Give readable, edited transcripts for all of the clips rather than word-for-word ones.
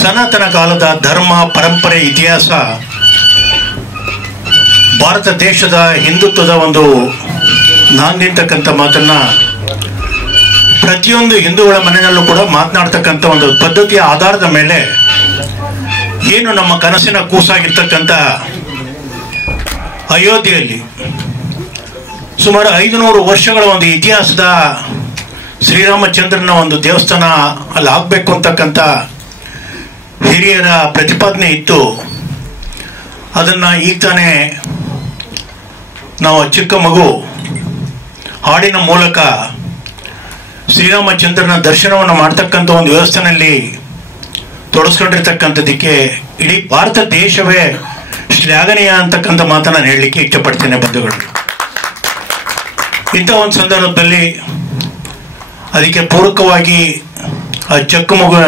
ಸನಾತನ ಕಾಲದ ಧರ್ಮ ಪರಂಪರೆ ಇತಿಹಾಸ ಭಾರತ ದೇಶದ ಹಿಂದುತ್ವದ ಒಂದು ನಾಂದಿರ್ತಕ್ಕಂಥ ಮಾತನ್ನ ಪ್ರತಿಯೊಂದು ಹಿಂದೂಗಳ ಮನೆಯಲ್ಲೂ ಕೂಡ ಮಾತನಾಡ್ತಕ್ಕಂಥ ಒಂದು ಪದ್ಧತಿಯ ಆಧಾರದ ಮೇಲೆ ಏನು ನಮ್ಮ ಕನಸಿನ ಕೂಸಾಗಿರ್ತಕ್ಕಂಥ ಅಯೋಧ್ಯೆಯಲ್ಲಿ ಸುಮಾರು 500 ವರ್ಷಗಳ ಒಂದು ಇತಿಹಾಸದ ಶ್ರೀರಾಮಚಂದ್ರನ ಒಂದು ದೇವಸ್ಥಾನ ಅಲ್ಲಿ ಆಗಬೇಕು ಅಂತಕ್ಕಂಥ ಹಿರಿಯರ ಪ್ರತಿಪಾದನೆ ಇತ್ತು. ಅದನ್ನು ಈಗ ತಾನೇ ನಾವು ಚಿಕ್ಕ ಮಗು ಹಾಡಿನ ಮೂಲಕ ಶ್ರೀರಾಮಚಂದ್ರನ ದರ್ಶನವನ್ನು ಮಾಡ್ತಕ್ಕಂಥ ಒಂದು ವ್ಯವಸ್ಥೆಯಲ್ಲಿ ತೊಡಸ್ಕೊಂಡಿರ್ತಕ್ಕಂಥದ್ದಕ್ಕೆ ಇಡೀ ಭಾರತ ದೇಶವೇ ಶ್ಲಾಘನೀಯ ಅಂತಕ್ಕಂಥ ಮಾತನ್ನು ಹೇಳಲಿಕ್ಕೆ ಇಷ್ಟಪಡ್ತೇನೆ ಬಂಧುಗಳು. ಇಂಥ ಒಂದು ಸಂದರ್ಭದಲ್ಲಿ ಅದಕ್ಕೆ ಪೂರಕವಾಗಿ ಆ ಚಿಕ್ಕ ಮಗು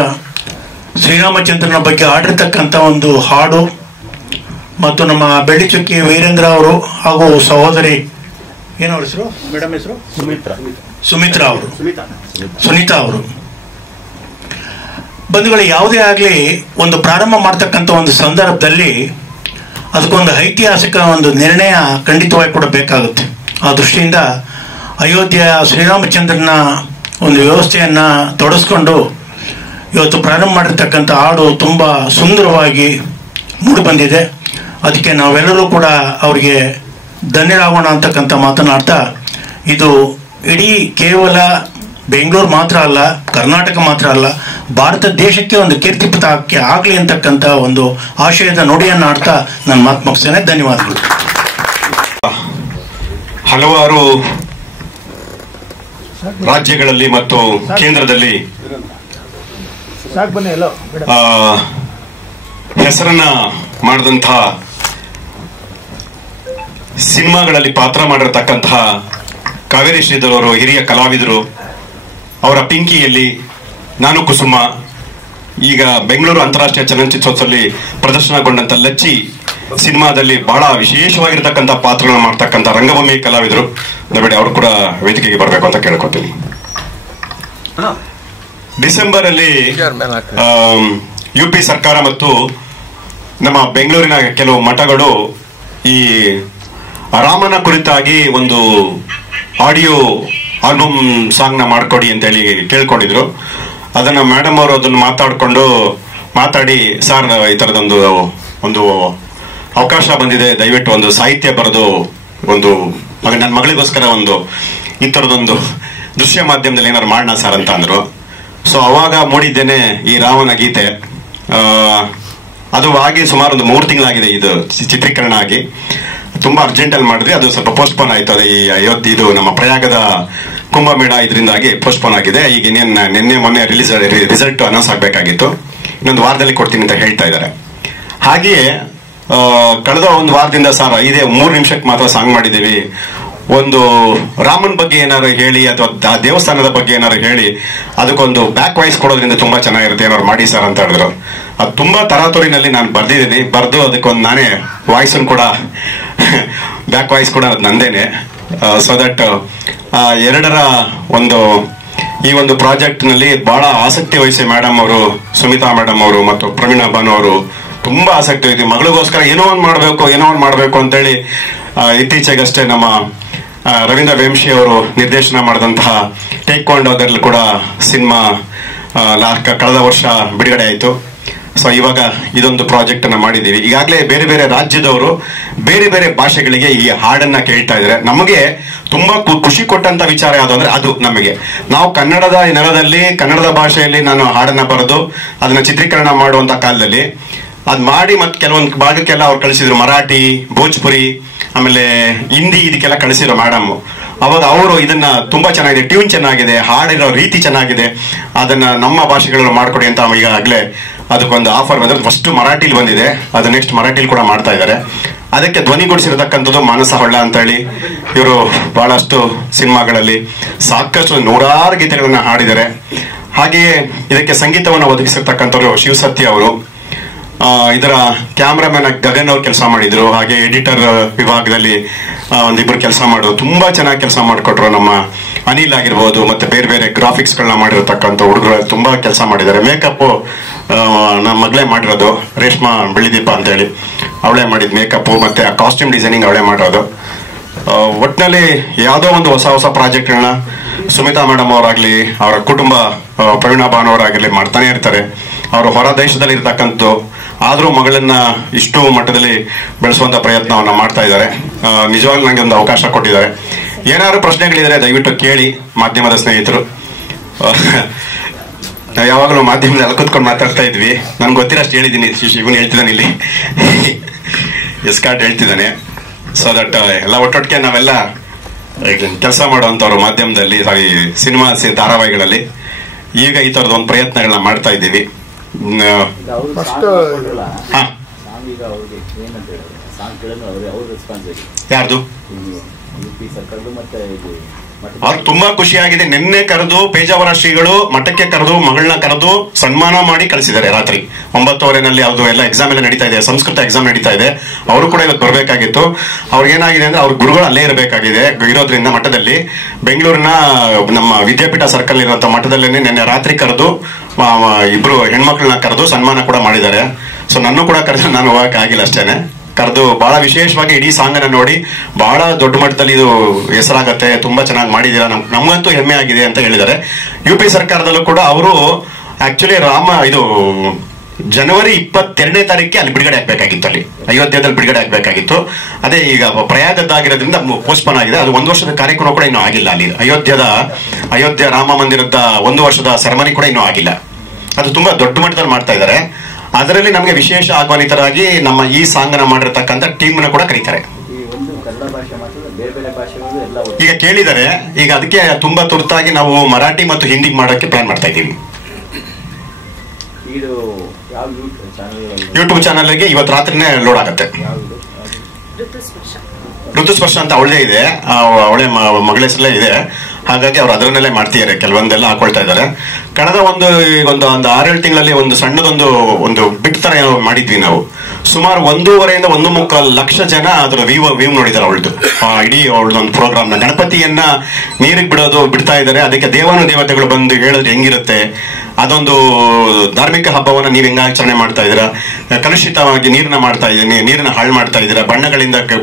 ಶ್ರೀರಾಮಚಂದ್ರನ ಬಗ್ಗೆ ಹಾಡಿರ್ತಕ್ಕಂಥ ಒಂದು ಹಾಡು ಮತ್ತು ನಮ್ಮ ಬೆಳ್ಳಿಚುಕ್ಕಿ ವೀರೇಂದ್ರ ಅವರು ಹಾಗೂ ಸಹೋದರಿ ಏನವ್ರ ಹೆಸರು ಮೇಡಮ್ ಹೆಸರು ಸುಮಿತ್ರಾ ಅವರು ಸುನೀತಾ ಅವರು ಬಂಧುಗಳು, ಯಾವುದೇ ಆಗಲಿ ಒಂದು ಪ್ರಾರಂಭ ಮಾಡ್ತಕ್ಕಂಥ ಒಂದು ಸಂದರ್ಭದಲ್ಲಿ ಅದಕ್ಕೊಂದು ಐತಿಹಾಸಿಕ ಒಂದು ನಿರ್ಣಯ ಖಂಡಿತವಾಗಿ ಕೂಡ ಬೇಕಾಗುತ್ತೆ. ಆ ದೃಷ್ಟಿಯಿಂದ ಅಯೋಧ್ಯೆಯ ಶ್ರೀರಾಮಚಂದ್ರನ ಒಂದು ವ್ಯವಸ್ಥೆಯನ್ನು ತೊಡಸ್ಕೊಂಡು ಇವತ್ತು ಪ್ರಾರಂಭ ಮಾಡಿರ್ತಕ್ಕಂಥ ಹಾಡು ತುಂಬ ಸುಂದರವಾಗಿ ಮೂಡಿ ಬಂದಿದೆ. ಅದಕ್ಕೆ ನಾವೆಲ್ಲರೂ ಕೂಡ ಅವರಿಗೆ ಧನ್ಯರಾಗೋಣ ಅಂತಕ್ಕಂಥ ಮಾತನಾಡ್ತಾ, ಇದು ಇಡೀ ಕೇವಲ ಬೆಂಗಳೂರು ಮಾತ್ರ ಅಲ್ಲ, ಕರ್ನಾಟಕ ಮಾತ್ರ ಅಲ್ಲ, ಭಾರತ ದೇಶಕ್ಕೆ ಒಂದು ಕೀರ್ತಿಪಥಕ್ಕೆ ಆಗಲಿ ಅಂತಕ್ಕಂಥ ಒಂದು ಆಶಯದ ನುಡಿಯನ್ನು ಆಡ್ತಾ ನನ್ನ ಮಾತು ಮುಗಿಸ್ತೇನೆ. ಧನ್ಯವಾದಗಳು. ಹಲವಾರು ರಾಜ್ಯಗಳಲ್ಲಿ ಮತ್ತು ಕೇಂದ್ರದಲ್ಲಿ ಹೆಸರನ್ನ ಮಾಡಿದಂತಹ ಸಿನಿಮಾಗಳಲ್ಲಿ ಪಾತ್ರ ಮಾಡಿರತಕ್ಕಂತಹ ಕಾವೇರಿ ಶ್ರೀಧರ್ ಅವರು ಹಿರಿಯ ಕಲಾವಿದರು. ಅವರ ಪಿಂಕಿಯಲ್ಲಿ, ನಾನು ಕುಸುಮ, ಈಗ ಬೆಂಗಳೂರು ಅಂತಾರಾಷ್ಟ್ರೀಯ ಚಲನಚಿತ್ರೋತ್ಸವದಲ್ಲಿ ಪ್ರದರ್ಶನಗೊಂಡಂತ ಲಚ್ಚಿ ಸಿನಿಮಾದಲ್ಲಿ ಬಹಳ ವಿಶೇಷವಾಗಿರ್ತಕ್ಕಂಥ ಪಾತ್ರಗಳನ್ನು ಮಾಡ್ತಕ್ಕಂಥ ರಂಗಭೂಮಿ ಕಲಾವಿದರು. ದಯವಿಟ್ಟು ಅವರು ಕೂಡ ವೇದಿಕೆಗೆ ಬರಬೇಕು ಅಂತ ಕೇಳ್ಕೊತೀನಿ. ಡಿಸೆಂಬರ್ ಅಲ್ಲಿ ಯುಪಿ ಸರ್ಕಾರ ಮತ್ತು ನಮ್ಮ ಬೆಂಗಳೂರಿನ ಕೆಲವು ಮಠಗಳು ಈ ರಾಮನ ಕುರಿತಾಗಿ ಒಂದು ಆಡಿಯೋ ಆಲ್ಬಮ್ ಸಾಂಗ್ ನ ಮಾಡ್ಕೊಡಿ ಅಂತ ಹೇಳಿ ಕೇಳ್ಕೊಂಡಿದ್ರು. ಅದನ್ನ ಮೇಡಮ್ ಅವರು ಅದನ್ನು ಮಾತಾಡಿ ಸರ್ ಈ ತರದೊಂದು ಒಂದು ಅವಕಾಶ ಬಂದಿದೆ, ದಯವಿಟ್ಟು ಒಂದು ಸಾಹಿತ್ಯ ಬರೆದು ಒಂದು ನನ್ನ ಮಗಳಿಗೋಸ್ಕರ ಒಂದು ಈ ತರದೊಂದು ದೃಶ್ಯ ಮಾಧ್ಯಮದಲ್ಲಿ ಏನಾದ್ರು ಮಾಡೋಣ ಸರ್ ಅಂತ ಅಂದ್ರು. ಸೊ ಅವಾಗ ಮೂಡಿದ್ದೇನೆ ಈ ರಾಮನ ಗೀತೆ. ಅದು ಆಗಿ ಸುಮಾರು ಒಂದು 3 ತಿಂಗಳಾಗಿದೆ ಇದು ಚಿತ್ರೀಕರಣ ಆಗಿ. ತುಂಬಾ ಅರ್ಜೆಂಟ್ ಅಲ್ಲಿ ಮಾಡಿದ್ವಿ, ಅದು ಸ್ವಲ್ಪ ಪೋಸ್ಟ್ಪೋನ್ ಆಯ್ತು. ಅದು ಈ ಅಯೋಧ್ಯೆ ಇದು ನಮ್ಮ ಪ್ರಯಾಗದ ಕುಂಭಮೇಳ ಇದರಿಂದಾಗಿ ಪೋಸ್ಟ್ಪೋನ್ ಆಗಿದೆ. ಈಗ ನಿನ್ನೆ ಮೊನ್ನೆ ರಿಸಲ್ಟ್ ಅನೌನ್ಸ್ ಆಗ್ಬೇಕಾಗಿತ್ತು, ಇನ್ನೊಂದು ವಾರದಲ್ಲಿ ಕೊಡ್ತೀನಿ ಅಂತ ಹೇಳ್ತಾ ಇದ್ದಾರೆ. ಹಾಗೆಯೇ ಕಳೆದ ಒಂದು ವಾರದಿಂದ ಸರ್ 3 ನಿಮಿಷಕ್ಕೆ ಮಾತ್ರ ಸಾಂಗ್ ಮಾಡಿದೀವಿ, ಒಂದು ರಾಮನ್ ಬಗ್ಗೆ ಏನಾದ್ರು ಹೇಳಿ ಅಥವಾ ಆ ದೇವಸ್ಥಾನದ ಬಗ್ಗೆ ಏನಾದ್ರು ಹೇಳಿ ಅದಕ್ಕೊಂದು ಬ್ಯಾಕ್ ವಾಯ್ಸ್ ಕೊಡೋದ್ರಿಂದ ತುಂಬಾ ಚೆನ್ನಾಗಿರುತ್ತೆ, ಏನಾದ್ರು ಮಾಡಿ ಸರ್ ಅಂತ ಹೇಳಿದ್ರು. ಅದು ತುಂಬಾ ತರಾತುರಿನಲ್ಲಿ ನಾನು ಬರ್ದಿದ್ದೀನಿ, ಬರೆದು ಅದಕ್ಕೊಂದು ನಾನೇ ವಾಯ್ಸ್ ಕೂಡ ಬ್ಯಾಕ್ ವಾಯ್ಸ್ ಕೂಡ ಅದು ನಂದೇನೆ. ಸೊ ದಟ್ ಎರಡರ ಒಂದು ಈ ಒಂದು ಪ್ರಾಜೆಕ್ಟ್ ನಲ್ಲಿ ಬಹಳ ಆಸಕ್ತಿ ವಹಿಸಿ ಮೇಡಮ್ ಅವರು, ಸುಮಿತಾ ಮೇಡಮ್ ಅವರು ಮತ್ತು ಪ್ರವೀಣಾ ಬಾನು ಅವರು ತುಂಬಾ ಆಸಕ್ತಿ ಇದೆ. ಮಗಳಿಗೋಸ್ಕರ ಏನೋ ಒಂದು ಮಾಡಬೇಕು ಅಂತೇಳಿ ಇತ್ತೀಚೆಗಷ್ಟೇ ನಮ್ಮ ರವೀಂದ್ರ ವೇಂಶಿ ಅವರು ನಿರ್ದೇಶನ ಮಾಡಿದಂತಹ ಟೇಕ್ವಾಂಡೋ ಅದರಲ್ಲಿ ಕೂಡ ಸಿನಿಮಾ ಕಳೆದ ವರ್ಷ ಬಿಡುಗಡೆ ಆಯಿತು. ಸೊ ಇವಾಗ ಇದೊಂದು ಪ್ರಾಜೆಕ್ಟ್ ಅನ್ನ ಮಾಡಿದೀವಿ. ಈಗಾಗಲೇ ಬೇರೆ ಬೇರೆ ರಾಜ್ಯದವರು ಬೇರೆ ಬೇರೆ ಭಾಷೆಗಳಿಗೆ ಈ ಹಾಡನ್ನ ಕೇಳ್ತಾ ಇದ್ದಾರೆ. ನಮಗೆ ತುಂಬಾ ಖುಷಿ ಕೊಟ್ಟಂತ ವಿಚಾರ ಯಾವುದು ಅಂದ್ರೆ ಅದು ನಮಗೆ, ನಾವು ಕನ್ನಡದ ನೆಲದಲ್ಲಿ ಕನ್ನಡದ ಭಾಷೆಯಲ್ಲಿ ನಾನು ಹಾಡನ್ನ ಬರೆದು ಅದನ್ನ ಚಿತ್ರೀಕರಣ ಮಾಡುವಂತ ಕಾಲದಲ್ಲಿ ಅದ್ ಮಾಡಿ ಮತ್ತೆ ಕೆಲವೊಂದು ಭಾಗಕ್ಕೆಲ್ಲ ಅವ್ರು ಕಳಿಸಿದ್ರು, ಮರಾಠಿ, ಭೋಜ್ಪುರಿ, ಆಮೇಲೆ ಹಿಂದಿ, ಇದಕ್ಕೆಲ್ಲ ಕಳಿಸಿರೋ ಮೇಡಮ್. ಅವಾಗ ಅವರು ಇದನ್ನ ತುಂಬಾ ಚೆನ್ನಾಗಿದೆ, ಟ್ಯೂನ್ ಚೆನ್ನಾಗಿದೆ, ಹಾಡಿರೋ ರೀತಿ ಚೆನ್ನಾಗಿದೆ, ಅದನ್ನ ನಮ್ಮ ಭಾಷೆಗಳಲ್ಲಿ ಮಾಡ್ಕೊಡಿ ಅಂತ ಈಗಾಗಲೇ ಅದಕ್ಕೊಂದು ಆಫರ್ ಬಂದ್ರೆ ಫಸ್ಟ್ ಮರಾಠಿಲಿ ಬಂದಿದೆ, ಅದು ನೆಕ್ಸ್ಟ್ ಮರಾಠಿಲಿ ಕೂಡ ಮಾಡ್ತಾ ಇದ್ದಾರೆ. ಅದಕ್ಕೆ ಧ್ವನಿಗೂಡಿಸಿರತಕ್ಕಂಥದ್ದು ಮಾನಸ ಹೊಳ್ಳ ಅಂತ ಹೇಳಿ. ಇವರು ಬಹಳಷ್ಟು ಸಿನಿಮಾಗಳಲ್ಲಿ ಸಾಕಷ್ಟು 100 ಗೀತೆಗಳನ್ನ ಹಾಡಿದ್ದಾರೆ. ಹಾಗೆಯೇ ಇದಕ್ಕೆ ಸಂಗೀತವನ್ನು ಒದಗಿಸಿರ್ತಕ್ಕಂಥವ್ರು ಶಿವಸತ್ಯ ಅವರು. ಇದರ ಕ್ಯಾಮ್ರಾಮನ್ ಗಗನ್ ಅವ್ರು ಕೆಲಸ ಮಾಡಿದ್ರು. ಹಾಗೆ ಎಡಿಟರ್ ವಿಭಾಗದಲ್ಲಿ ಒಂದಿಬ್ರು ಕೆಲಸ ಮಾಡಿದ್ರು, ತುಂಬಾ ಚೆನ್ನಾಗಿ ಕೆಲಸ ಮಾಡಿಕೊಟ್ರು. ನಮ್ಮ ಅನಿಲ್ ಆಗಿರ್ಬೋದು, ಮತ್ತೆ ಬೇರೆ ಬೇರೆ ಗ್ರಾಫಿಕ್ಸ್ ಗಳನ್ನ ಮಾಡಿರತಕ್ಕಂಥ ಹುಡುಗರು ತುಂಬಾ ಕೆಲಸ ಮಾಡಿದ್ದಾರೆ. ಮೇಕಪ್ ನಮ್ಮ ಮಗಳೇ ಮಾಡಿರೋದು, ರೇಷ್ಮಾ ಬೆಳ್ಳಿದೀಪ ಅಂತೇಳಿ ಅವಳೇ ಮಾಡಿದ ಮೇಕಪ್ಪು ಮತ್ತೆ ಕಾಸ್ಟ್ಯೂಮ್ ಡಿಸೈನಿಂಗ್ ಅವಳೇ ಮಾಡಿರೋದು. ಒಟ್ಟಿನಲ್ಲಿ ಯಾವುದೋ ಒಂದು ಹೊಸ ಹೊಸ ಪ್ರಾಜೆಕ್ಟ್ಗಳನ್ನ ಸುಮಿತಾ ಮೇಡಮ್ ಅವರಾಗ್ಲಿ, ಅವರ ಕುಟುಂಬ ಪ್ರವೀಣಾ ಭಾನು ಅವರಾಗಲಿ ಮಾಡ್ತಾನೆ ಇರ್ತಾರೆ. ಅವರು ಹೊರ ದೇಶದಲ್ಲಿ ಇರ್ತಕ್ಕಂಥ ಆದರೂ ಮಗಳನ್ನ ಇಷ್ಟು ಮಟ್ಟದಲ್ಲಿ ಬೆಳೆಸುವಂತ ಪ್ರಯತ್ನವನ್ನ ಮಾಡ್ತಾ ಇದ್ದಾರೆ. ನಿಜವಾಗ್ಲೂ ನನಗೆ ಒಂದು ಅವಕಾಶ ಕೊಟ್ಟಿದ್ದಾರೆ. ಏನಾದ್ರು ಪ್ರಶ್ನೆಗಳಿದ್ರೆ ದಯವಿಟ್ಟು ಕೇಳಿ ಮಾಧ್ಯಮದ ಸ್ನೇಹಿತರು. ನಾವು ಯಾವಾಗಲೂ ಮಾಧ್ಯಮದಲ್ಲಿ ಕೂತ್ಕೊಂಡು ಮಾತಾಡ್ತಾ ಇದ್ವಿ. ನನ್ಗೆ ಗೊತ್ತಿರೋಷ್ಟು ಹೇಳಿದ್ದೀನಿ, ಇವನು ಹೇಳ್ತಿದ್ದಾನೆ ಇಲ್ಲಿ ಎಸ್ಕಾರ್ಟ್ ಹೇಳ್ತಿದ್ದಾನೆ. ಸೊ ದಟ್ ಎಲ್ಲ ಒಟ್ಟೊಟ್ಟಿಗೆ ನಾವೆಲ್ಲ ಕೆಲಸ ಮಾಡುವಂತವ್ರು ಮಾಧ್ಯಮದಲ್ಲಿ, ಸಾರಿ ಸಿನಿಮಾ ಧಾರಾವಾಹಿಗಳಲ್ಲಿ ಈಗ ಈ ತರದ ಒಂದು ಪ್ರಯತ್ನಗಳನ್ನ ಮಾಡ್ತಾ ಇದ್ದೀವಿ. ಯಾರ್ದು ಅವ್ರು ತುಂಬಾ ಖುಷಿಯಾಗಿದೆ. ನಿನ್ನೆ ಕರೆದು ಪೇಜಾವರ ಶ್ರೀಗಳು ಮಠಕ್ಕೆ ಕರೆದು ಮಗಳನ್ನ ಕರೆದು ಸನ್ಮಾನ ಮಾಡಿ ಕಳಿಸಿದ್ದಾರೆ. ರಾತ್ರಿ 9:30 ಅದು ಎಲ್ಲ ಎಕ್ಸಾಮ್ ಎಲ್ಲ ನಡೀತಾ ಇದೆ, ಸಂಸ್ಕೃತ ಎಕ್ಸಾಮ್ ನಡೀತಾ ಇದೆ. ಅವರು ಕೂಡ ಇವತ್ತು ಬರಬೇಕಾಗಿತ್ತು. ಅವ್ರಿಗೇನಾಗಿದೆ ಅಂದ್ರೆ ಅವ್ರ ಗುರುಗಳು ಅಲ್ಲೇ ಇರಬೇಕಾಗಿದೆ ಇರೋದ್ರಿಂದ ಮಠದಲ್ಲಿ, ಬೆಂಗಳೂರಿನ ನಮ್ಮ ವಿದ್ಯಾಪೀಠ ಸರ್ಕಲ್ ಇರುವಂತ ಮಠದಲ್ಲೇನೆ ನಿನ್ನೆ ರಾತ್ರಿ ಕರೆದು ಇಬ್ರು ಹೆಣ್ಮಕ್ಳನ್ನ ಕರೆದು ಸನ್ಮಾನ ಕೂಡ ಮಾಡಿದ್ದಾರೆ. ಸೊ ನನ್ನ ಕೂಡ ಕರೆದು ನಾನು ಹೋಗಕ್ಕೆ ಆಗಿಲ್ಲ ಅಷ್ಟೇನೆ. ಕರೆದು ಬಹಳ ವಿಶೇಷವಾಗಿ ಇಡೀ ಸಾಂಗ್ ಅನ್ನ ನೋಡಿ ಬಹಳ ದೊಡ್ಡ ಮಟ್ಟದಲ್ಲಿ ಇದು ಹೆಸರಾಗತ್ತೆ, ತುಂಬಾ ಚೆನ್ನಾಗಿ ಮಾಡಿದೀರಾ, ನಮ್ಗಂತೂ ಹೆಮ್ಮೆ ಆಗಿದೆ ಅಂತ ಹೇಳಿದ್ದಾರೆ. UP ಸರ್ಕಾರದಲ್ಲೂ ಕೂಡ ಅವರು ಆಕ್ಚುಲಿ ಇದು ಜನವರಿ 22ನೇ ತಾರೀಕಿಗೆ ಅಲ್ಲಿ ಬಿಡುಗಡೆ ಆಗ್ಬೇಕಾಗಿತ್ತು, ಅಲ್ಲಿ ಅಯೋಧ್ಯದಲ್ಲಿ ಬಿಡುಗಡೆ ಆಗ್ಬೇಕಾಗಿತ್ತು. ಅದೇ ಈಗ ಪ್ರಯಾಗದ್ದಾಗಿರೋದ್ರಿಂದ ಪೋಸ್ಟ್ಪೋನ್ ಆಗಿದೆ. ಅದು 1 ವರ್ಷದ ಕಾರ್ಯಕ್ರಮ ಕೂಡ ಇನ್ನೂ ಆಗಿಲ್ಲ. ಅಲ್ಲಿ ಅಯೋಧ್ಯ ರಾಮ ಮಂದಿರದ 1 ವರ್ಷದ ಸೆರೆಮನಿ ಕೂಡ ಇನ್ನೂ ಆಗಿಲ್ಲ. ಅದು ತುಂಬಾ ದೊಡ್ಡ ಮಟ್ಟದಲ್ಲಿ ಮಾಡ್ತಾ ಇದ್ದಾರೆ. ಅದರಲ್ಲಿ ನಮಗೆ ವಿಶೇಷ ಆಹ್ವಾನಿತರಾಗಿ ನಮ್ಮ ಈ ಸಾಂಗ್ ಅನ್ನ ಮಾಡಿರ್ತಕ್ಕಂಥ ಟೀಮ್ ನ ಕೂಡ ಕರೀತಾರೆ. ಈಗ ಕೇಳಿದರೆ, ಈಗ ಅದಕ್ಕೆ ತುಂಬಾ ತುರ್ತಾಗಿ ನಾವು ಮರಾಠಿ ಮತ್ತು ಹಿಂದಿ ಮಾಡೋಕೆ ಪ್ಲಾನ್ ಮಾಡ್ತಾ ಇದ್ದೀವಿ. ಯೂಟ್ಯೂಬ್ ಚಾನಲ್ಗೆ ಇವತ್ತು ರಾತ್ರಿನೇ ಲೋಡ್ ಆಗುತ್ತೆ. ಋತುಸ್ಪರ್ಶ ಅಂತ ಅವಳದೇ ಇದೆ, ಅವಳೆ ಮಗಳ ಹೆಸರಲ್ಲೇ ಇದೆ. ಹಾಗಾಗಿ ಅವ್ರು ಅದರನ್ನಲ್ಲೇ ಮಾಡ್ತಿದ್ದಾರೆ, ಕೆಲವೊಂದೆಲ್ಲ ಹಾಕೊಳ್ತಾ ಇದ್ದಾರೆ. ಕಳೆದ ಒಂದು 6-7 ತಿಂಗಳಲ್ಲಿ ಒಂದು ಸಣ್ಣದೊಂದು ಬಿಟ್ ತರ ಮಾಡಿದ್ವಿ ನಾವು. ಸುಮಾರು 1.5 to 1.25 ಲಕ್ಷ ಜನ ಅದರ ವ್ಯೂ ನೋಡಿದ್ದಾರೆ ಅವಳದು. ಇಡೀ ಅವಳದೊಂದು ಪ್ರೋಗ್ರಾಮ್ ನ ಗಣಪತಿಯನ್ನ ನೀರಿಗೆ ಬಿಡ್ತಾ ಇದ್ದಾರೆ. ಅದಕ್ಕೆ ದೇವತೆಗಳು ಬಂದು ಹೇಳಿದ್ರೆ ಹೆಂಗಿರುತ್ತೆ, ಅದೊಂದು ಧಾರ್ಮಿಕ ಹಬ್ಬವನ್ನ ನೀವ್ ಹೆಂಗ ಆಚರಣೆ ಮಾಡ್ತಾ ಇದ್ದೀರಾ, ಕಲುಷಿತವಾಗಿ ನೀರನ್ನ ಮಾಡ್ತಾ ಇದ್ದೀನಿ, ನೀರನ್ನ ಹಾಳು ಮಾಡ್ತಾ ಇದ್ದೀರಾ,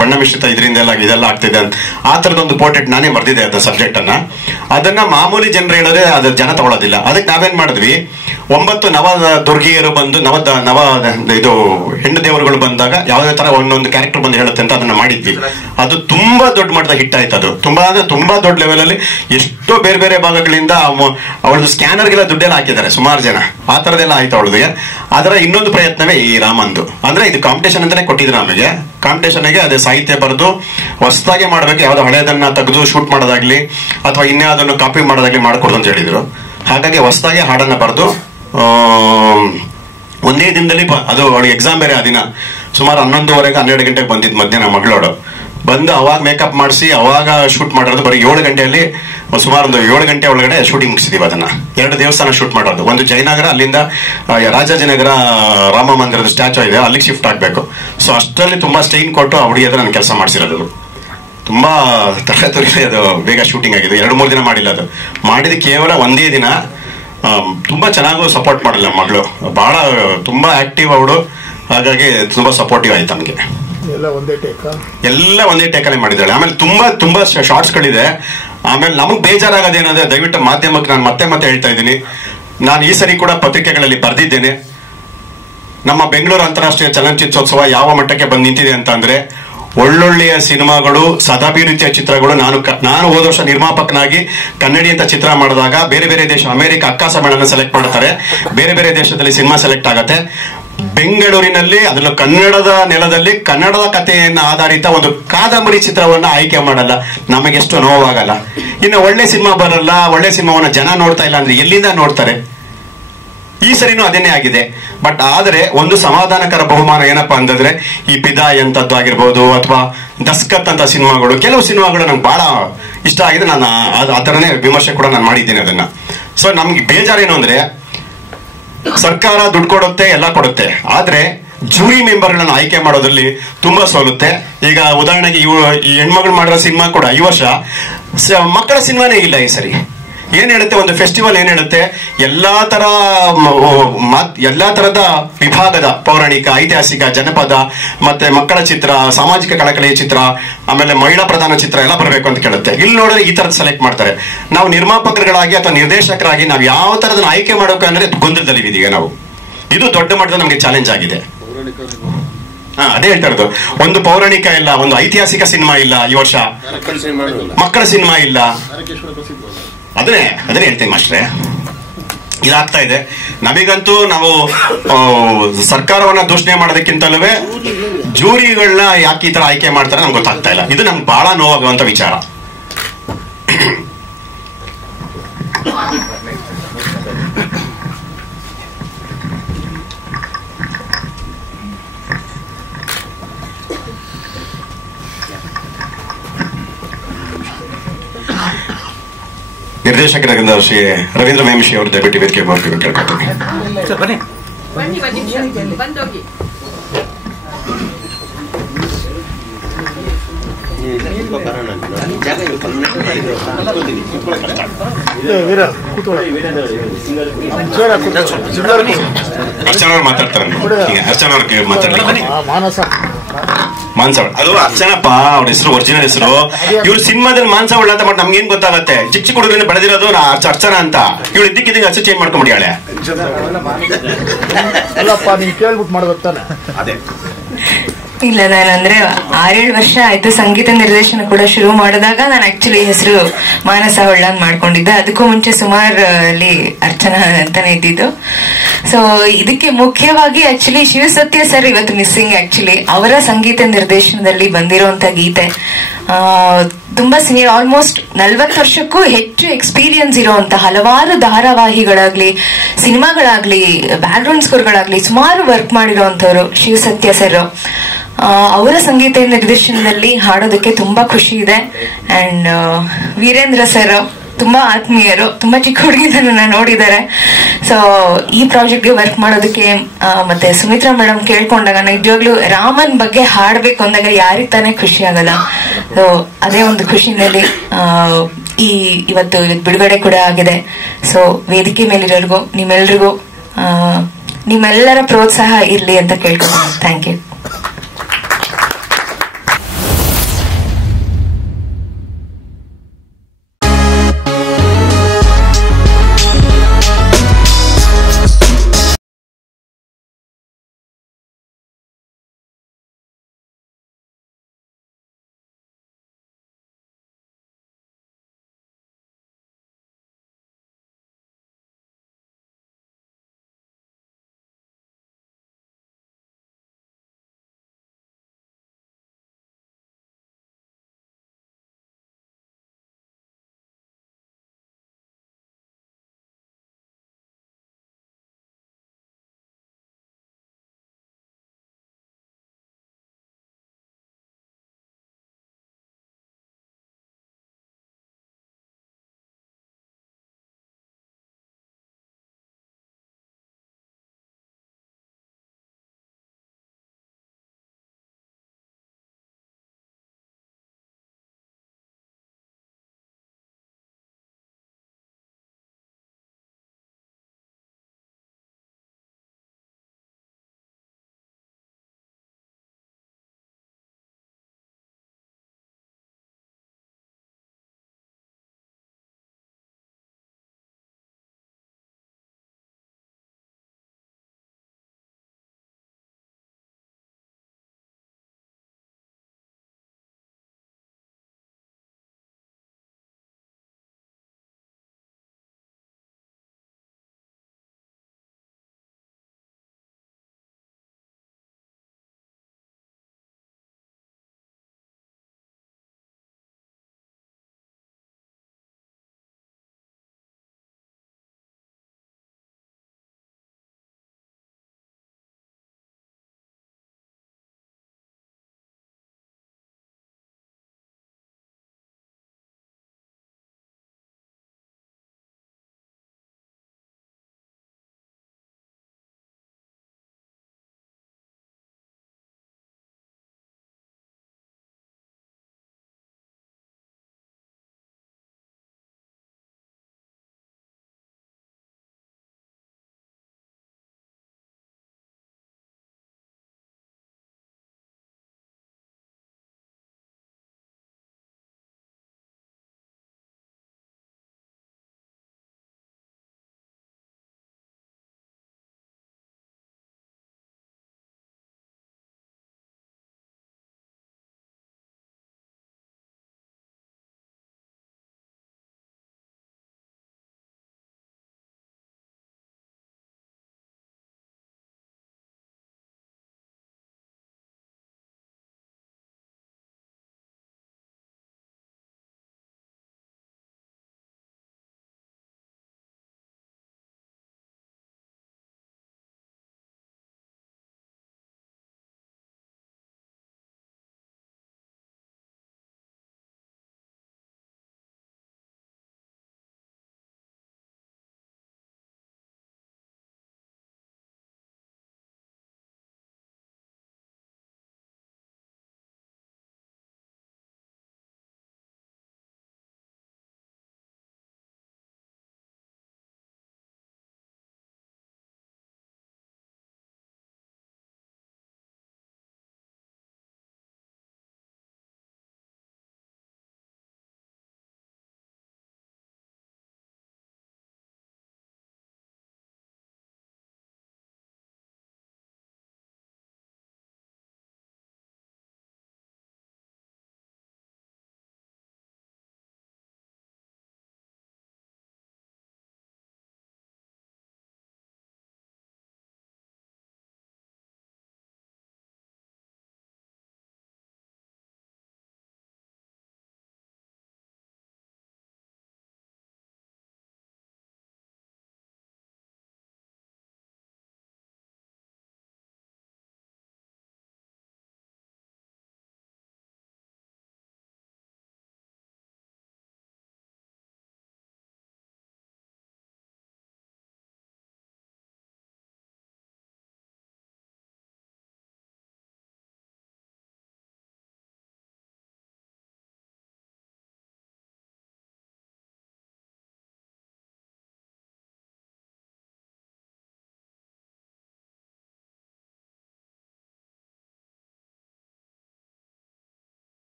ಬಣ್ಣ ಮಿಶ್ರಿತ ಇದರಿಂದ ಇದೆಲ್ಲ ಆಗ್ತಿದೆ ಅಂತ ಆ ತರದೊಂದು ಪೋರ್ಟ್ರೇಟ್ ನಾನೇ ಬರ್ದಿದ್ದೆ ಅದ ಸಬ್ಜೆಕ್ಟ್ ಅನ್ನ. ಅದನ್ನ ಮಾಮೂಲಿ ಜನರು ಹೇಳಿದ್ರೆ ಅದು ಜನ ತಗೊಳ್ಳೋದಿಲ್ಲ. ಅದಕ್ಕೆ ನಾವೇನ್ ಮಾಡಿದ್ವಿ, 9 ನವ ದುರ್ಗಿಯರು ಬಂದು ಇದು ಹೆಣ್ಣು ದೇವರುಗಳು ಬಂದಾಗ ಯಾವುದೇ ತರ ಒಂದೊಂದು ಕ್ಯಾರೆಕ್ಟರ್ ಬಂದು ಹೇಳುತ್ತೆ ಅಂತ ಅದನ್ನ ಮಾಡಿದ್ವಿ. ಅದು ತುಂಬಾ ದೊಡ್ಡ ಮಟ್ಟದ ಹಿಟ್ ಆಯ್ತು. ಅದು ತುಂಬಾ ದೊಡ್ಡ ಲೆವೆಲ್ ಅಲ್ಲಿ ಎಷ್ಟೋ ಬೇರೆ ಬೇರೆ ಭಾಗಗಳಿಂದ ಅವಳದು ಸ್ಕ್ಯಾನರ್ಗೆಲ್ಲ ದುಡ್ಡೆಲ್ಲ ಹಾಕಿದ್ದಾರೆ ಸುಮಾರು ಜನ. ಆ ತರದೆಲ್ಲ ಆಯ್ತು ಅವಳದು. ಅದರ ಇನ್ನೊಂದು ಪ್ರಯತ್ನವೇ ಈ ರಾಮಂದು. ಅಂದ್ರೆ ಇದು ಕಾಂಪಿಟೇಷನ್ ಅಂತಾನೆ ಕೊಟ್ಟಿದ್ರು ನಮಗೆ. ಕಾಂಪಿಟೇಷನ್ಗೆ ಅದೇ ಸಾಹಿತ್ಯ ಬರೆದು ಹೊಸದಾಗಿ ಮಾಡ್ಬೇಕು, ಯಾವ್ದೋ ಹಳೆಯದನ್ನ ತೆಗೆದು ಶೂಟ್ ಮಾಡೋದಾಗ್ಲಿ ಅಥವಾ ಇನ್ಯಾವುದನ್ನು ಕಾಪಿ ಮಾಡೋದಾಗ್ಲಿ ಮಾಡ್ಕೊಡು ಅಂತ ಹೇಳಿದ್ರು. ಹಾಗಾಗಿ ಹೊಸದಾಗಿ ಹಾಡನ್ನ ಬರೆದು ಒಂದೇ ದಿನದಲ್ಲಿ ಅದು ಅವಳಿಗೆ ಎಕ್ಸಾಮ್ ಬೇರೆ ಆ ದಿನ ಸುಮಾರು 11:30-12 ಗಂಟೆಗೆ ಬಂದಿದ್ದು ಮಧ್ಯಾಹ್ನ ಮಗಳೋಡು ಬಂದು ಅವಾಗ ಮೇಕಪ್ ಮಾಡಿಸಿ ಅವಾಗ ಶೂಟ್ ಮಾಡಿರೋದು. ಬರೀ 7 ಗಂಟೆಯಲ್ಲಿ ಸುಮಾರು 7 ಗಂಟೆ ಒಳಗಡೆ ಶೂಟಿಂಗ್ ಮುಗಿಸಿದೀವಿ. ಅದನ್ನ 2 ದೇವಸ್ಥಾನ ಶೂಟ್ ಮಾಡೋದು. ಒಂದು ಜಯನಗರ, ಅಲ್ಲಿಂದ ರಾಜಾಜಿನಗರ ರಾಮ ಮಂದಿರದ ಸ್ಟ್ಯಾಚು ಇದೆ, ಅಲ್ಲಿಗೆ ಶಿಫ್ಟ್ ಆಗ್ಬೇಕು. ಸೊ ಅಷ್ಟರಲ್ಲಿ ತುಂಬಾ ಸ್ಟೈನ್ ಕೊಟ್ಟು ಹುಡುಗಿ ಹತ್ರ ನಾನು ಕೆಲಸ ಮಾಡಿಸಿರೋದು. ತುಂಬಾ ತರತರಿ ಅದು ಬೇಗ ಶೂಟಿಂಗ್ ಆಗಿದೆ. 2-3 ದಿನ ಮಾಡಿಲ್ಲ. ಅದು ಮಾಡಿದ ಕೇವಲ ಒಂದೇ ದಿನ. ತುಂಬಾ ಚೆನ್ನಾಗೂ ಸಪೋರ್ಟ್ ಮಾಡಲ್ಲ ಮಗಳು, ಬಹಳ ತುಂಬಾ ಆಕ್ಟಿವ್ ಅವಳು. ಹಾಗಾಗಿ ತುಂಬಾ ಸಪೋರ್ಟಿವ್ ಆಯ್ತು ನಮ್ಗೆ. ಎಲ್ಲ ಒಂದೇ ಟೇಕಲ್ಲೇ ಮಾಡಿದ್ದಾಳೆ. ಆಮೇಲೆ ತುಂಬಾ ಶಾರ್ಟ್ಸ್ ಗಳಿದೆ. ಆಮೇಲೆ ನಮಗ್ ಬೇಜಾರಾಗೋದೇನಂದ್ರೆ, ದಯವಿಟ್ಟು ಮಾಧ್ಯಮಕ್ಕೆ ನಾನು ಮತ್ತೆ ಹೇಳ್ತಾ ಇದ್ದೀನಿ, ನಾನು ಈ ಸರಿ ಕೂಡ ಪತ್ರಿಕೆಗಳಲ್ಲಿ ಬರೆದಿದ್ದೇನೆ. ನಮ್ಮ ಬೆಂಗಳೂರು ಅಂತಾರಾಷ್ಟ್ರೀಯ ಚಲನಚಿತ್ರೋತ್ಸವ ಯಾವ ಮಟ್ಟಕ್ಕೆ ಬಂದು ನಿಂತಿದೆ ಅಂತ ಅಂದ್ರೆ, ಒಳ್ಳೊಳ್ಳೆಯ ಸಿನಿಮಾಗಳು, ಸದಾಭಿರುಚಿಯ ಚಿತ್ರಗಳು. ನಾನು ಹೋದ ವರ್ಷ ನಿರ್ಮಾಪಕನಾಗಿ ಕನ್ನಡಿ ಅಂತ ಚಿತ್ರ ಮಾಡಿದಾಗ ಬೇರೆ ಬೇರೆ ದೇಶ, ಅಮೆರಿಕ ಅಕ್ಕಾಸಮೇಳನ ಸೆಲೆಕ್ಟ್ ಮಾಡ್ತಾರೆ, ಬೇರೆ ಬೇರೆ ದೇಶದಲ್ಲಿ ಸಿನಿಮಾ ಸೆಲೆಕ್ಟ್ ಆಗತ್ತೆ. ಬೆಂಗಳೂರಿನಲ್ಲಿ ಅದನ್ನು ಕನ್ನಡದ ನೆಲದಲ್ಲಿ ಕನ್ನಡದ ಕಥೆಯನ್ನ ಆಧಾರಿತ ಒಂದು ಕಾದಂಬರಿ ಚಿತ್ರವನ್ನ ಆಯ್ಕೆ ಮಾಡಲ್ಲ. ನಮಗೆಷ್ಟು ನೋವಾಗಲ್ಲ. ಇನ್ನು ಒಳ್ಳೆ ಸಿನಿಮಾ ಬರಲ್ಲ, ಒಳ್ಳೆ ಸಿನಿಮಾವನ್ನ ಜನ ನೋಡ್ತಾ ಇಲ್ಲ ಅಂದ್ರೆ ಎಲ್ಲಿಂದ ನೋಡ್ತಾರೆ? ಈ ಸರಿನೂ ಅದೇನೇ ಆಗಿದೆ. ಬಟ್ ಆದ್ರೆ ಒಂದು ಸಮಾಧಾನಕರ ಬಹುಮಾನ ಏನಪ್ಪಾ ಅಂತಂದ್ರೆ, ಈ ಪಿದಾಯ್ ಅಂತದ್ದು ಆಗಿರ್ಬೋದು ಅಥವಾ ದಸ್ಕತ್ ಅಂತ ಸಿನಿಮಾಗಳು, ಕೆಲವು ಸಿನಿಮಾಗಳು ನಂಗೆ ಬಹಳ ಇಷ್ಟ ಆಗಿದೆ. ನಾನು ಆ ತರನೇ ವಿಮರ್ಶೆ ಕೂಡ ನಾನು ಮಾಡಿದ್ದೀನಿ ಅದನ್ನ. ಸೊ ನಮ್ಗೆ ಬೇಜಾರೇನು ಅಂದ್ರೆ, ಸರ್ಕಾರ ದುಡ್ಡು ಕೊಡುತ್ತೆ, ಎಲ್ಲ ಕೊಡುತ್ತೆ, ಆದ್ರೆ ಜೂರಿ ಮೆಂಬರ್ಗಳನ್ನು ಆಯ್ಕೆ ಮಾಡೋದ್ರಲ್ಲಿ ತುಂಬಾ ಸೋಲುತ್ತೆ. ಈಗ ಉದಾಹರಣೆಗೆ ಈ ಹೆಣ್ಮಗಳು ಮಾಡಿರೋ ಸಿನಿಮಾ ಕೂಡ ಈ ವರ್ಷ ಮಕ್ಕಳ ಸಿನಿಮಾನೇ ಇಲ್ಲ ಈ ಸರಿ. ಏನ್ ಹೇಳುತ್ತೆ, ಒಂದು ಫೆಸ್ಟಿವಲ್ ಏನ್ ಹೇಳುತ್ತೆ, ಎಲ್ಲಾ ತರದ ವಿಭಾಗದ ಪೌರಾಣಿಕ, ಐತಿಹಾಸಿಕ, ಜನಪದ, ಮತ್ತೆ ಮಕ್ಕಳ ಚಿತ್ರ, ಸಾಮಾಜಿಕ ಕಳಕಳಿಯ ಚಿತ್ರ, ಆಮೇಲೆ ಮಹಿಳಾ ಪ್ರಧಾನ ಚಿತ್ರ ಎಲ್ಲ ಬರಬೇಕು ಅಂತ ಕೇಳುತ್ತೆ. ಇಲ್ಲಿ ನೋಡಿದ್ರೆ ಈ ತರದ್ ಸೆಲೆಕ್ಟ್ ಮಾಡ್ತಾರೆ. ನಾವು ನಿರ್ಮಾಪಕರುಗಳಾಗಿ ಅಥವಾ ನಿರ್ದೇಶಕರಾಗಿ ನಾವು ಯಾವ ತರದನ್ನ ಆಯ್ಕೆ ಮಾಡೋಕೆ ಅಂದ್ರೆ ಗೊಂದಲದಲ್ಲಿ ಇದೀಗ ನಾವು. ಇದು ದೊಡ್ಡ ಮಟ್ಟದ ನಮ್ಗೆ ಚಾಲೆಂಜ್ ಆಗಿದೆ. ಅದೇ ಹೇಳ್ತಾ ಇರೋದು, ಒಂದು ಪೌರಾಣಿಕ ಇಲ್ಲ, ಒಂದು ಐತಿಹಾಸಿಕ ಸಿನಿಮಾ ಇಲ್ಲ ಈ ವರ್ಷ, ಮಕ್ಕಳ ಸಿನಿಮಾ ಇಲ್ಲ. ಅದನ್ನೇ ಹೇಳ್ತೀನಿ ಮಾಸ್ಟ್ರೆ, ಇದಾಗ್ತಾ ಇದೆ. ನಮಗಂತೂ ನಾವು ಸರ್ಕಾರವನ್ನ ದೂಷಣೆ ಮಾಡೋದಕ್ಕಿಂತಲೂ ಜೂರಿಗಳನ್ನ ಯಾಕೆ ಈ ತರ ಆಯ್ಕೆ ಮಾಡ್ತಾರೆ ನಮ್ಗೆ ಗೊತ್ತಾಗ್ತಾ ಇಲ್ಲ. ಇದು ನಮ್ಗೆ ಬಹಳ ನೋವಾಗುವಂತ ವಿಚಾರ. ನಿರ್ದೇಶಕರಾಗಿದ್ದ ಶ್ರೀ ರವೀಂದ್ರ ವೇಮಶಿ ಅವರು ದಯವಿಟ್ಟು ವೇದಿಕೆ ಬರ್ತೀವಿ ಕೇಳ್ಕೊಳ್ತೀನಿ. ಅರ್ಚನಾ ಅವ್ರು ಮಾತಾಡ್ತಾರೆ. ಅರ್ಚನಾ ಅವ್ರಿಗೆ ಮಾತಾಡ್ಲಿ. ಮಾನ್ಸ ಅದು ಅರ್ಚನಪ್ಪ ಅವ್ರ ಹೆಸರು, ಒರಿಜಿನಲ್ ಹೆಸರು. ಇವ್ರು ಸಿನಿಮಾದಲ್ಲಿ ಮಾನ್ಸ ಒಳ್ಳೆ ಅಂತ ಮಾಡಿ ನಮ್ಗೆ ಏನ್ ಗೊತ್ತಾಗತ್ತೆ? ಚಿಕ್ಕ ಚಿಕ್ಕ ಹುಡುಗರನ್ನ ಬೆಳೆದಿರೋದು ಅರ್ಚನಾ ಅಂತ. ಇವಳು ಇದ್ದಕ್ಕಿದ್ದಂಗೆ ಹೆಸರು ಚೇಂಜ್ ಮಾಡ್ಕೊಂಡ್ಬಿಡಿಯಾಳೆ. ಕೇಳ್ಬಿಟ್ಟು ಮಾಡ್ಬೇಕಾನೆ. ಅದೇ ಇಲ್ಲ, ನಾನಂದ್ರೆ 6-7 ವರ್ಷ ಆಯ್ತು ಸಂಗೀತ ನಿರ್ದೇಶನ ಕೂಡ ಶುರು ಮಾಡಿದಾಗ ನಾನು ಆಕ್ಚುಲಿ ಹೆಸರು ಮಾನಸ ಹೊಳ್ಳ ಅಂತ ಮಾಡ್ಕೊಂಡಿದ್ದೆ. ಅದಕ್ಕೂ ಮುಂಚೆ ಸುಮಾರು ಅಲ್ಲಿ ಅರ್ಚನಾ ಅಂತಾನೆ ಇದ್ದಿದ್ದು. ಸೊ ಇದಕ್ಕೆ ಮುಖ್ಯವಾಗಿ ಆಕ್ಚುಲಿ ಶಿವಸತ್ಯ ಸರ್ ಇವತ್ತು ಮಿಸ್ಸಿಂಗ್. ಆಕ್ಚುಲಿ ಅವರ ಸಂಗೀತ ನಿರ್ದೇಶನದಲ್ಲಿ ಬಂದಿರುವಂತ ಗೀತೆ ತುಂಬಾ ಸೀನಿಯರ್, ಆಲ್ಮೋಸ್ಟ್ 40 ವರ್ಷಕ್ಕೂ ಹೆಚ್ಚು ಎಕ್ಸ್ಪೀರಿಯನ್ಸ್ ಇರುವಂತ ಹಲವಾರು ಧಾರಾವಾಹಿಗಳಾಗ್ಲಿ, ಸಿನಿಮಾಗಳಾಗ್ಲಿ, ಬ್ಯಾಕ್ ಗ್ರೌಂಡ್ ಸ್ಕೋರ್ಗಳಾಗ್ಲಿ ಸುಮಾರು ವರ್ಕ್ ಮಾಡಿರುವಂತವ್ರು ಶಿವಸತ್ಯ ಸರ್. ಅವರ ಸಂಗೀತ ನಿರ್ದೇಶನದಲ್ಲಿ ಹಾಡೋದಕ್ಕೆ ತುಂಬಾ ಖುಷಿ ಇದೆ. ಅಂಡ್ ವೀರೇಂದ್ರ ಸರ್ ತುಂಬಾ ಆತ್ಮೀಯರು, ತುಂಬಾ ಚಿಕ್ಕ ಹುಡುಗಿನ ನೋಡಿದ್ದಾರೆ. ಸೊ ಈ ಪ್ರಾಜೆಕ್ಟ್ಗೆ ವರ್ಕ್ ಮಾಡೋದಕ್ಕೆ ಮತ್ತೆ ಸುಮಿತ್ರಾ ಮೇಡಮ್ ಕೇಳ್ಕೊಂಡಾಗ ನಿಜವಾಗ್ಲೂ ರಾಮನ್ ಬಗ್ಗೆ ಹಾಡ್ಬೇಕು ಅಂದಾಗ ಯಾರಿಗೆ ತಾನೇ ಖುಷಿ ಆಗಲ್ಲ. ಸೊ ಅದೇ ಒಂದು ಖುಷಿನಲ್ಲಿ ಇವತ್ತು ಬಿಡುಗಡೆ ಕೂಡ ಆಗಿದೆ. ಸೊ ವೇದಿಕೆ ಮೇಲಿರೋರ್ಗೂ ನಿಮ್ಮೆಲ್ಲರಿಗೂ ನಿಮ್ಮೆಲ್ಲರ ಪ್ರೋತ್ಸಾಹ ಇರ್ಲಿ ಅಂತ ಕೇಳ್ಕೊಂಡು ಥ್ಯಾಂಕ್ ಯು.